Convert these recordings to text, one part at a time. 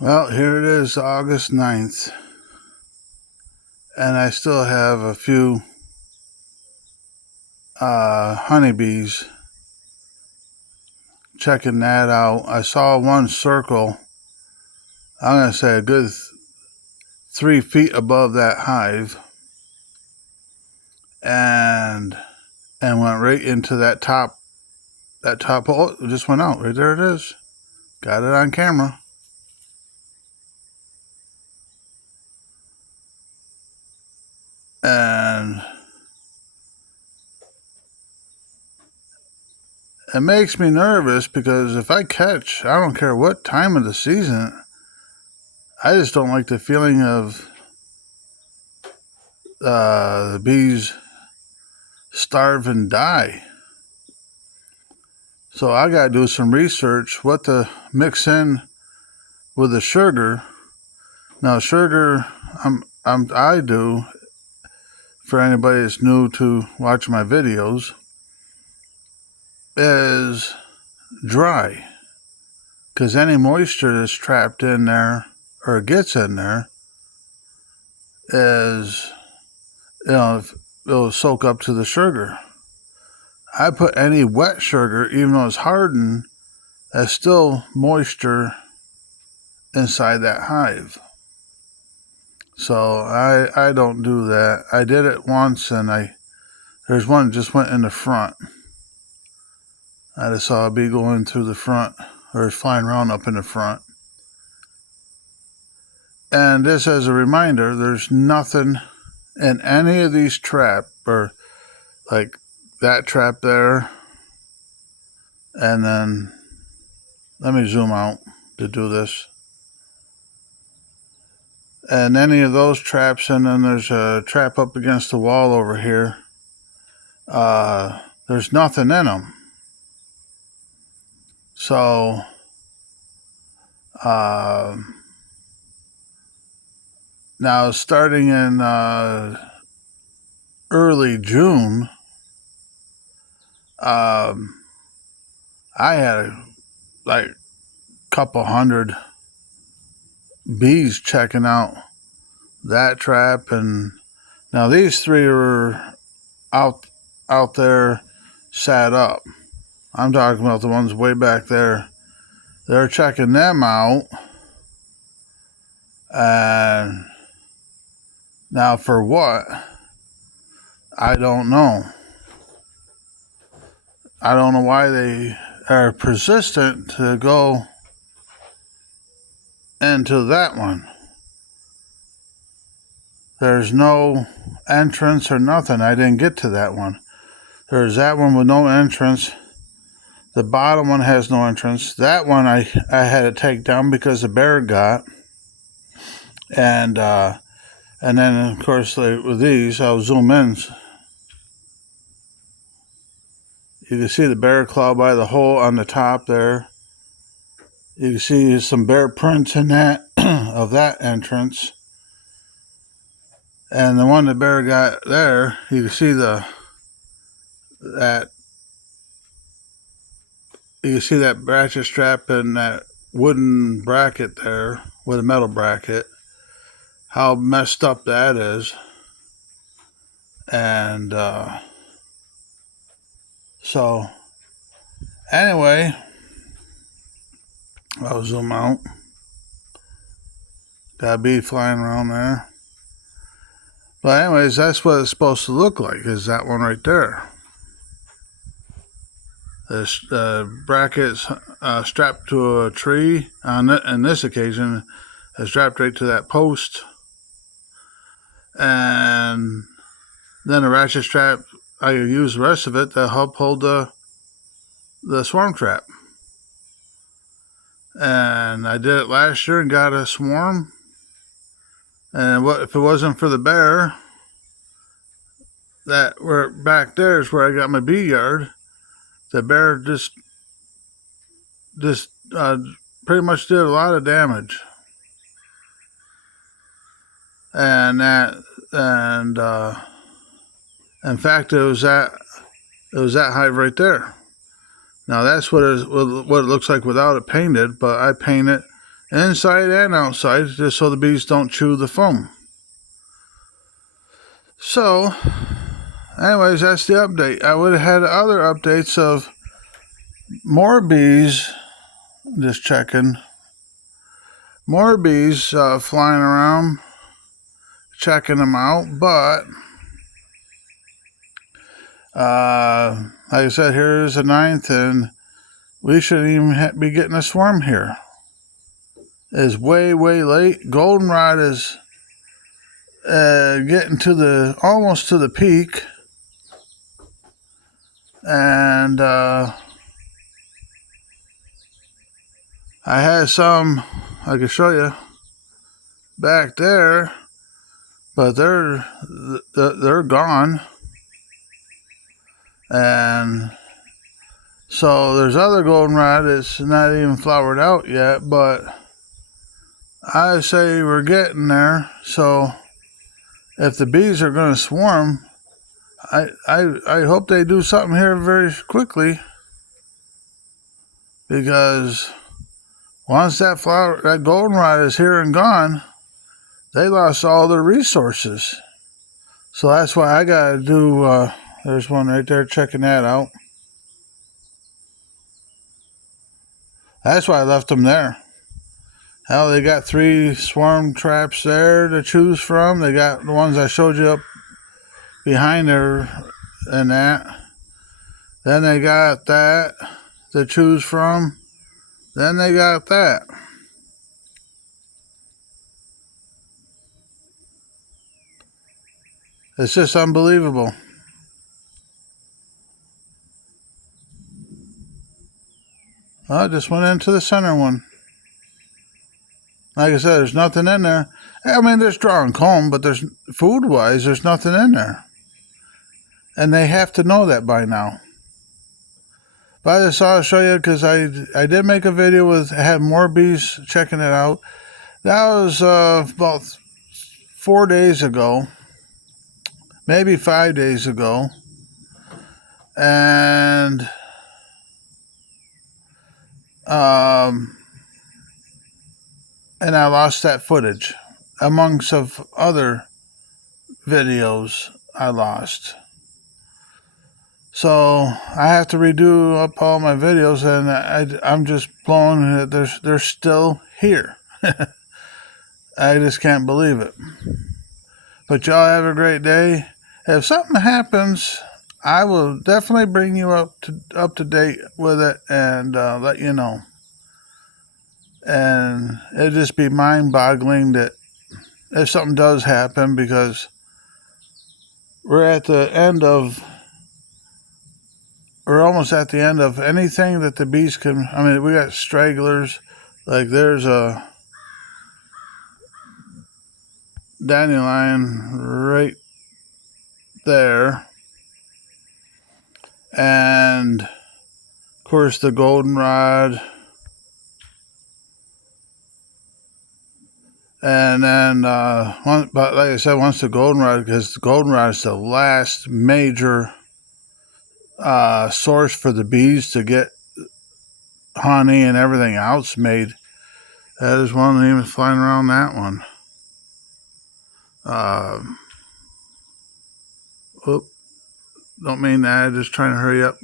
Well, here it is, August 9th, and I still have a few honeybees. Checking that out. I saw one circle, I'm going to say a good 3 feet above that hive, and went right into that top hole. It just went out. Right there it is. Got it on camera. And it makes me nervous because if I catch, I don't care what time of the season, I just don't like the feeling of the bees starve and die. So I got to do some research what to mix in with the sugar. Now sugar, I do, for anybody that's new to watch my videos, is dry. Because any moisture that's trapped in there or gets in there is, it'll soak up to the sugar. I put any wet sugar, even though it's hardened, there's still moisture inside that hive. So I don't do that. I did it once, and there's one that just went in the front. I just saw a bee going through the front, or flying around up in the front. And this as a reminder, there's nothing in any of these traps, or like that trap there, and then let me zoom out to do this. And any of those traps, and then there's a trap up against the wall over here. There's nothing in them. So, now starting in early June, I had like a couple hundred bees checking out that trap, and now these three are out there sat up. I'm talking about the ones way back there. They're checking them out, and now for what? I don't know. I don't know why they are persistent to go into that one. There's no entrance or nothing. I didn't get to that one. There's that one with no entrance. The bottom one has no entrance. That one I had to take down because the bear got. And then, of course, with these, I'll zoom in. You can see the bear claw by the hole on the top there. You can see some bear prints in that of that entrance. And the one the bear got there, you can see that ratchet strap and that wooden bracket there with a metal bracket. How messed up that is. And so anyway, I'll zoom out. Got a bee flying around there. But anyways, that's what it's supposed to look like, is that one right there. This bracket's strapped to a tree. On this occasion, it's strapped right to that post. And then a ratchet strap, I use the rest of it to help hold the swarm trap. And I did it last year and got a swarm. And if it wasn't for the bear, that were back there is where I got my bee yard. The bear just pretty much did a lot of damage. And in fact, it was that hive right there. Now that's what it looks like without it painted, but I paint it inside and outside, just so the bees don't chew the foam. So, anyways, that's the update. I would have had other updates of more bees, just checking, more bees flying around, checking them out, but like I said, here is the 9th, and we shouldn't even be getting a swarm here. It's way, way late. Goldenrod is getting to almost to the peak, and I had some I can show you back there, but they're gone, and so there's other goldenrod that's not even flowered out yet, but I say we're getting there. So if the bees are going to swarm, I hope they do something here very quickly, because once that goldenrod is here and gone, they lost all their resources. So that's why I got to do, there's one right there, checking that out. That's why I left them there. Hell, they got 3 swarm traps there to choose from. They got the ones I showed you up behind there and that. Then they got that to choose from. Then they got that. It's just unbelievable. I just went into the center one. Like I said, there's nothing in there. I mean, there's drawing comb, but there's food-wise, there's nothing in there. And they have to know that by now. But I just thought I'd show you, because I did make a video with, I had more bees checking it out. That was about 4 days ago, maybe 5 days ago. And I lost that footage, amongst of other videos I lost. So I have to redo up all my videos, and I'm just blown that they're still here. I just can't believe it. But y'all have a great day. If something happens, I will definitely bring you up to date with it and let you know. And it'd just be mind-boggling that if something does happen, because we're almost at the end of anything that the bees can. I mean, we got stragglers. Like there's a dandelion right there, and of course the goldenrod, and then but like I said, once the goldenrod, because the goldenrod is the last major source for the bees to get honey and everything else made. That is one of them flying around that one. Don't mean that. I'm just trying to hurry up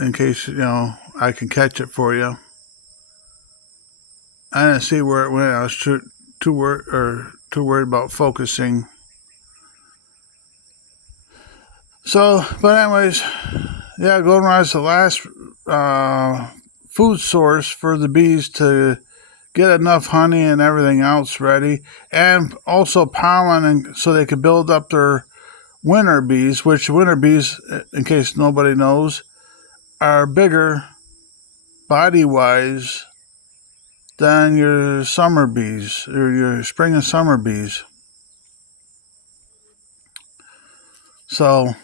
in case I can catch it for you. I didn't see where it went. I was too worried about focusing. So, but anyways, yeah, goldenrod is the last food source for the bees to get enough honey and everything else ready, and also pollen, and so they can build up their winter bees, which winter bees, in case nobody knows, are bigger body-wise than your summer bees, or your spring and summer bees. So,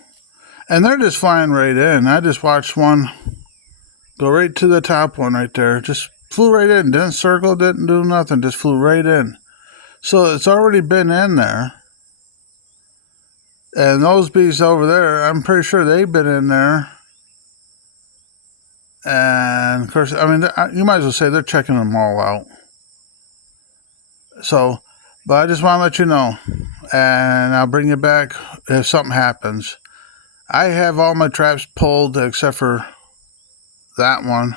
and they're just flying right in. I just watched one go right to the top one right there. Just flew right in. Didn't circle, didn't do nothing. Just flew right in. So it's already been in there. And those bees over there, I'm pretty sure they've been in there. And of course, I mean, you might as well say they're checking them all out. So, but I just want to let you know, and I'll bring you back if something happens. I have all my traps pulled except for that one.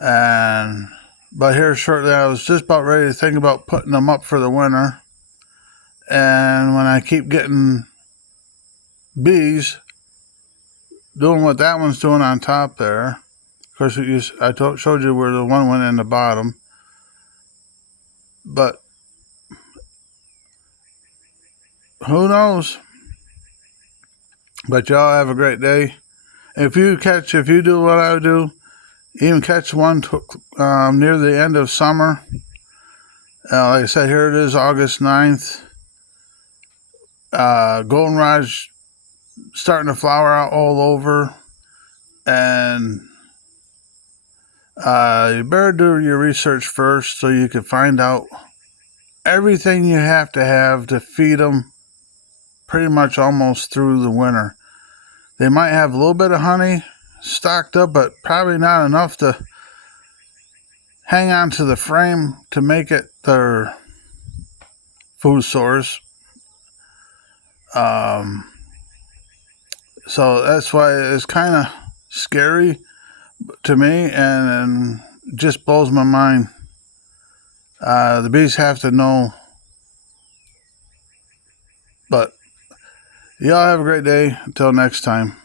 But here shortly, I was just about ready to think about putting them up for the winter. And when I keep getting bees doing what that one's doing on top there, of course, I showed you where the one went in the bottom. But who knows? But y'all have a great day. If you do what I do, even catch one near the end of summer. Like I said, here it is, August 9th. Goldenrod starting to flower out all over. And you better do your research first so you can find out everything you have to feed them pretty much almost through the winter. They might have a little bit of honey stocked up, but probably not enough to hang on to the frame to make it their food source. So that's why it's kind of scary to me, and just blows my mind. The bees have to know. But y'all have a great day. Until next time.